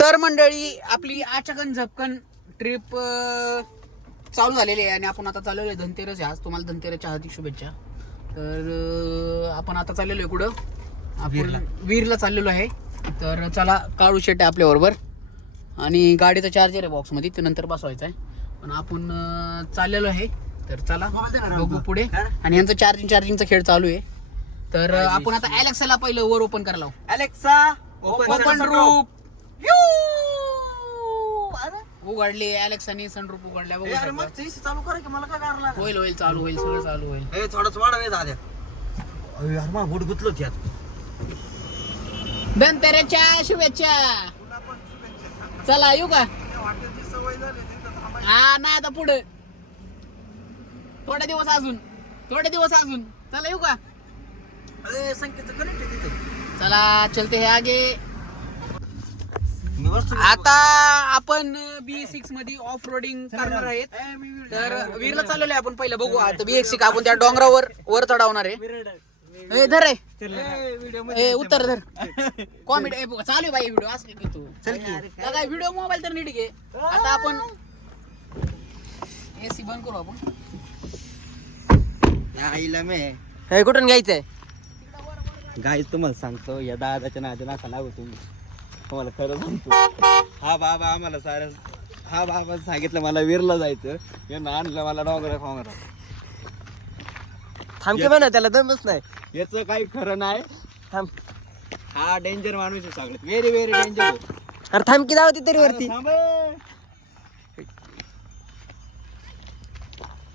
तर मंडळी आपली आचकन झपकन ट्रिप चालू झालेली आहे आणि आपण आता चाललेलो आहे धनतेरस आहे आज. तुम्हाला धनतेरसच्या हार्दिक शुभेच्छा. तर आपण आता चाललेलो आहे कुठं, आपण वीरला चाललेलो आहे. तर चला, काळू शेट आहे आपल्या बरोबर आणि गाडीचा चार्जर आहे बॉक्समध्ये, ते नंतर बसवायचा आहे. पण आपण चाललेलो आहे. तर चला बघू पुढे. आणि यांचं चार्जिंगचा खेळ चालू आहे. तर आपण आता अलेक्साला पहिलं वर ओपन करायला लावू. अलेक्सा ओपन रूप उघडली. अलेक्साने सनरूप उघडल्या. बघू शकता. चालू करा की मला काय करायला होईल होईल चालू होईल, सगळं चालू होईल. थोडंच वाढ वेळ दाद्या. यार मला बोट गुतलो त्यात. धनतेरसच्या शुभेच्छा. चला येऊ का? हा नाही आता पुढे थोडे दिवस अजून चला येऊ का? संकेत कनेक्ट आहे तिथे. चला चलते हे आगे. आता आपण B6 मध्ये ऑफ रोडिंग करणार आहेत. तर वीरला चाललेलो आहे आपण. पहिलं बघू आता B6 आपण त्या डोंगरावर वर चढवणार आहे. धर रे उत्तर धर. कॉमेडी चालू आहे बाई व्हिडिओ. असं की तू काय व्हिडिओ मोबाईल तर नीट घे. आता आपण AC बंद करू आपण. कुठून घ्यायचंय गाईच तुम्हाला सांगतो. या दादाच्या नाच्या नाका लागू तुम्ही. तुम्हाला खरं सांगतो. हा बाबा आम्हाला सारं हा बाबा सांगितलं मला वीरला जायचं. यानं आणलं मला डोंगरा खोंगरा. थांबते म्हणा त्याला दमच नाही. याचं काही खरं नाही. थांब. हा डेंजर माणूस आहे सगळ्यात. Very very danger. अरे थांबकी दावती तरी वरती.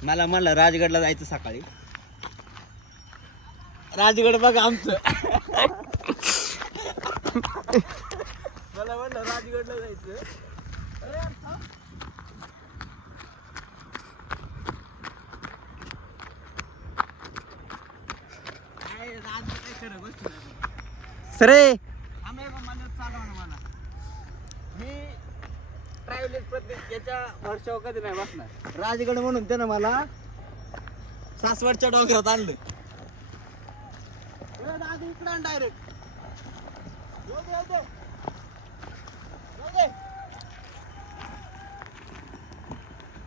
मला राजगडला जायचं सकाळी. राजगड बघ आमचं. मला म्हणलं राजगडला जायचं. सरे मी ट्रॅव्हलिंग प्रत्येक याच्या वर्षावर कधी नाही बसणार. राजगड म्हणून त्यानं मला सासवडच्या डोंगरात आणलं. इकडं डायरेक्ट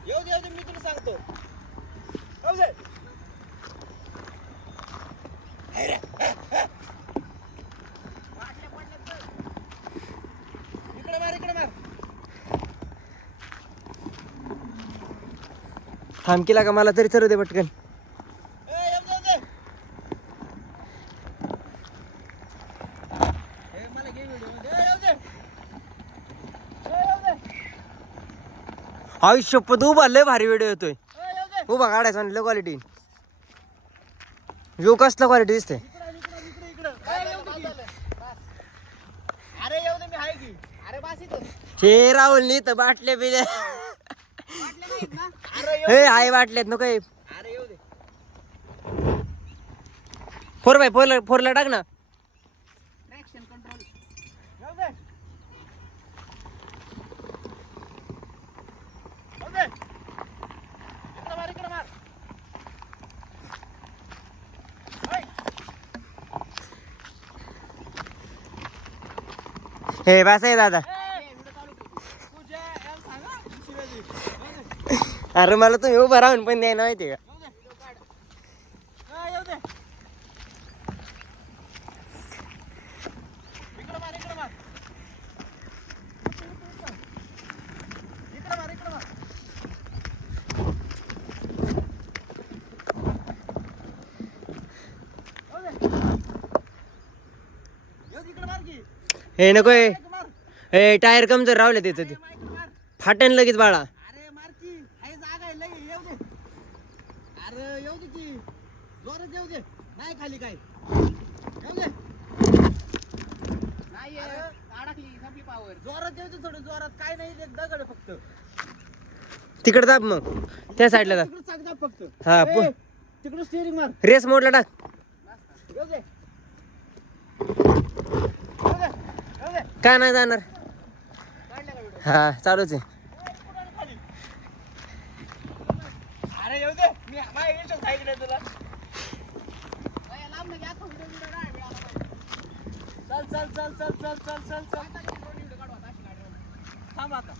येऊ दे मी तुला सांगतो. इकडे मार. थांब केला का मला तरी चरू दे पटकन. आयुष्य उभा लय भारी व्हिडिओ येतोय. उभा काढायचा आणि लय क्वालिटी. व्ह्यू कसला क्वालिटी दिसते. हे राहुल नी तर बाटले बिले. हे आहे बाटल्यात नको. 4x4 टाक ना. हे बस आहे दादा. अरे मला तुम्ही उभं राहून पण द्याय माहिती का. हे नको. हे टायर कमजोर रावले त्याचं ते फाटन लगेच बाळा. खाली काय जोरात येऊ दे. थोडं जोरात काय नाही. दगड फक्त तिकडे दाब. मग त्या साईडला दाब फक्त. हा तिकडे स्टीअरिंग मार. रेस मोडला टाक. काय नाही जाणार. हा चालूच आहे. अरे येऊ दे. मी तुला चल चल चल चल चल चल चल चल थांब आता.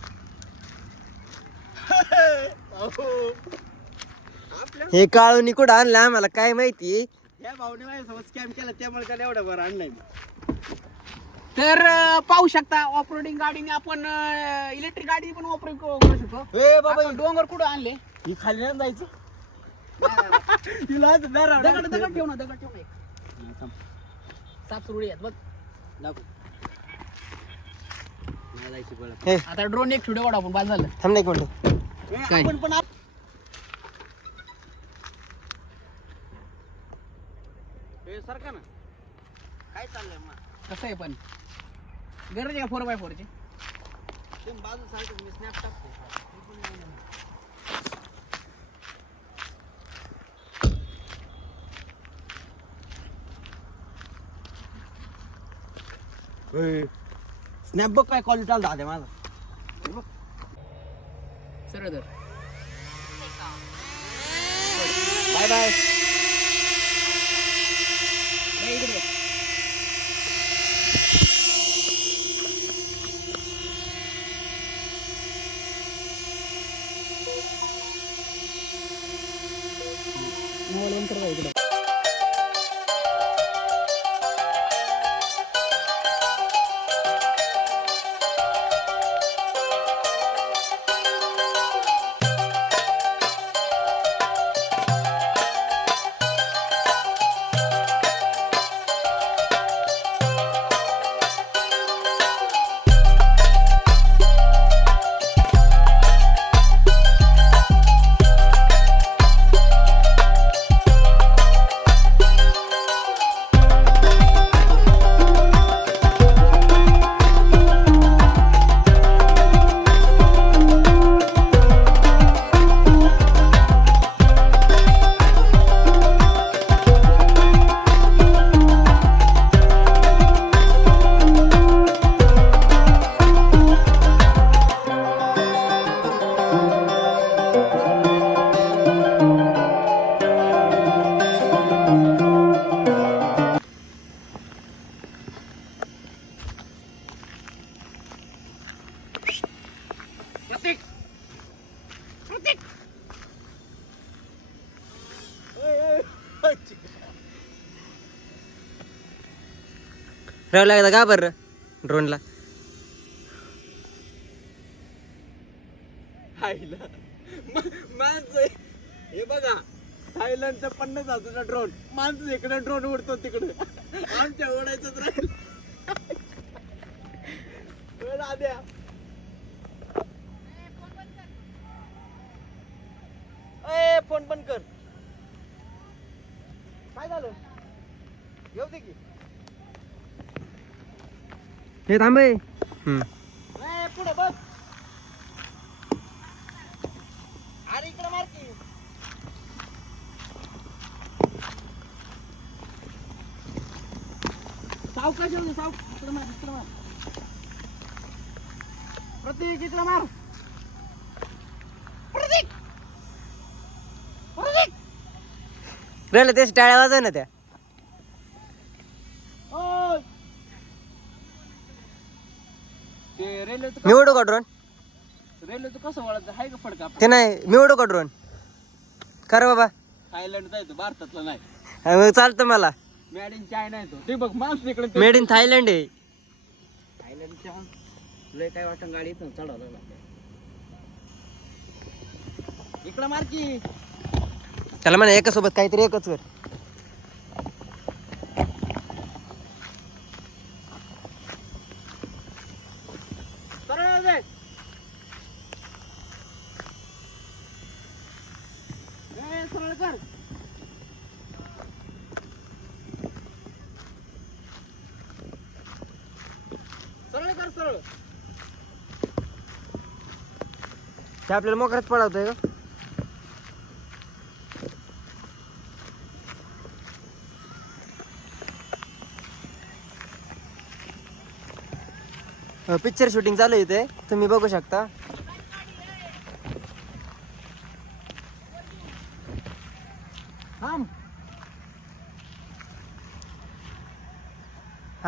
हे काळूनी कुठं आणलं आम्हाला काय माहिती. या भाऊने माझ्यासोबत स्कॅम केला त्यामुळे त्याला एवढं बरं आणलंय मी. तर पाहू शकता ऑफ रोडिंग गाडीने आपण इलेक्ट्रिक गाडी पण ऑपरेट करू शकतो. ए बाबा आपण डोंगर कुठं आणले ही खाली नाही जायचं. तिला दगड दगड ठेव ना दगड ठेव ना. साप सुरळी आहेत बघ. जायची बरं. हे आता ड्रोन एक व्हिडिओ काढू आपण बाद झालं. थांब नाही कोणते काय? आपण पण सारखा ना काय चाललंय मग कसं आहे पण गरज आहे 4x4 ची. ते बाजू सांगतो मी स्नॅप टाकतो. स्नॅप बघ काय क्वालिटी आला दादा माझा. सरळ धर. Bye bye. ए, इकडे बघ. मोबाईल बंद कर बा इकडे. राव लागला का बरं ड्रोनला. माणसं हे बघा थायलंडचा 50,000चा ड्रोन. माणसं इकडे ड्रोन उडतो तिकडे आमच्या उडायचंच राहील. आद्या फोन बंद कर. काय झालं येऊ दे की. हे थांबे. पुढे बघ. अरे इकडे मार की. सावकाश येऊ दे, इकडे मार इकडे मार. प्रतीक इकडे मार. प्रतीक प्रतीक. राहिलं तेच टाळ्या वाजव ना त्या. ओय. ते रेल्वेचं मी उडू का ड्रोन. रेल्वेचं कसं वळायचं आहे का फडका. ते नाही मी उडू का ड्रोन. कर बाबा. थायलंडचा आहे तो भारतातला नाही. मग चालतं मला. मेड इन चायना आहे तो. ते बघ माणसं इकडे मेड इन थायलंड आहे. थायलंडच्या लय काय वाटतं गाडी इथून चढवलं इकडं मार की. त्याला म्हणा एका सोबत काहीतरी एकच कर. सरळ दे. सरळ कर. सरळ कर सरळ. ते आपल्याला मोकळ्यात पडवतंय का. पिक्चर शूटिंग चालू आहे इथे तुम्ही बघू शकता.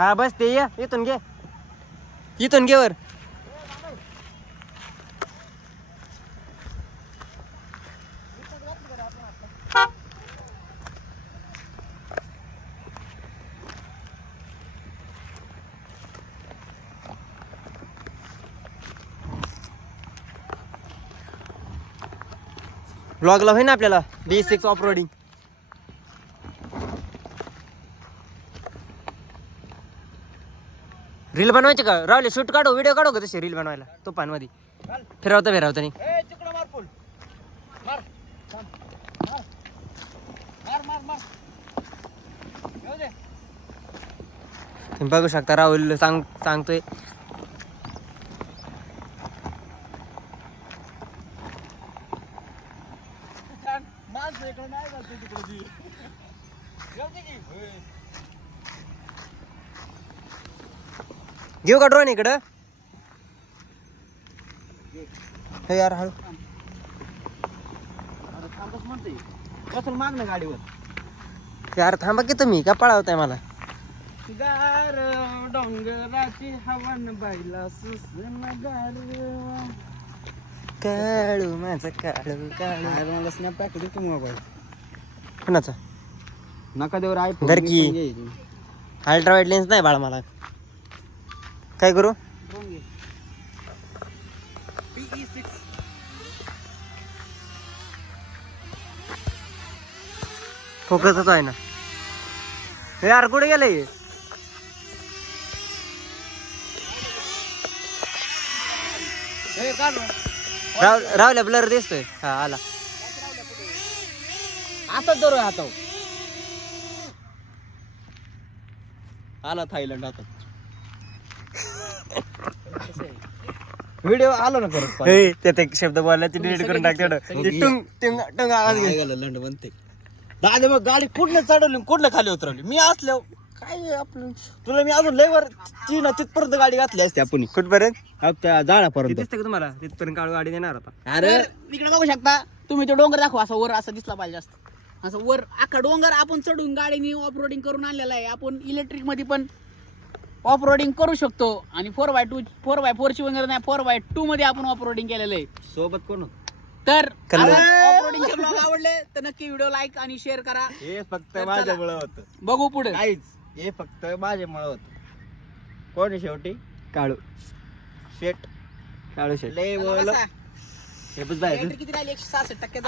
हा बस ते ये इथून घे इथून घे वर. व्लॉगला होईना आपल्याला B6 ऑफ रोडिंग. रील बनवायची का रावले? शूट काढू व्हिडिओ काढू का तसे रील बनवायला तुफानमध्ये फिरवता नाही. तुम्ही बघू शकता राहुल सांगतोय. घेऊ का ड्रोन इकडं? हे यार हळू. कसं माग ना गाडीवर. यार थांबा की तुम्ही का पळावताय मला? गार डोंगराची हवन बाईला सुसनगार. काळू माझं काळू काळू. मला स्नॅप पॅक देतो मोबाईल. कोणाचा? नका देवर iPhone धर की. घे. अल्ट्रा वाईड लेन्स नाही बाळा मला. काय करू? PE6 फोकसच आहे ना. हे यार कुठे गेले? रावल्या ब्लर दिसतोय. हा आला. आता धरू आता. आला थायलंड आता. व्हिडिओ आलो ना परत. हे त्यात एक शब्द बोलायची डिलीट करून टाक तेवढं. सगळे ते टुंग टुंग टुंग आवाज घे. लंड बनते. दादा मग गाडी कुठलं चढवली कुठलं खाली उतरवली? मी असल्या काय आपलं तुला मी अजून लय वर तिथपर्यंत गाडी घातली असते आपण. कुठपर्यंत? त्या ते झाडापर्यंत. दिसतं का तुम्हाला? तिथपर्यंत काळू गाडी देणार आता. अरे इकडे बघू शकता तुम्ही. तो डोंगर दाखवा असा वर असा दिसला पाहिजे जास्त. असं वर अख्खा डोंगर आपण चढून गाडीने ऑफ रोडिंग करून आणलेला आहे. आपण इलेक्ट्रिक मध्ये पण ऑफ रोडिंग करू शकतो. आणि 4x4 ची वगैरे नाही 4x2 मध्ये आपण ऑफ रोडिंग केलेलं आहे. सोबत कोण? तर कल्ला. ऑफ रोडिंगचे ब्लॉग आवडले तर नक्की व्हिडिओ लाईक आणि शेअर करा. हे फक्त तर माझ्यामुळं होतं. बघू पुढे. काहीच हे फक्त माझ्यामुळं होतं. कोण आहे शेवटी? काळू शेट. काळू शेट. लय बोल. बसा. हे बस बाहेर. बॅटरी किती राहिली? 166%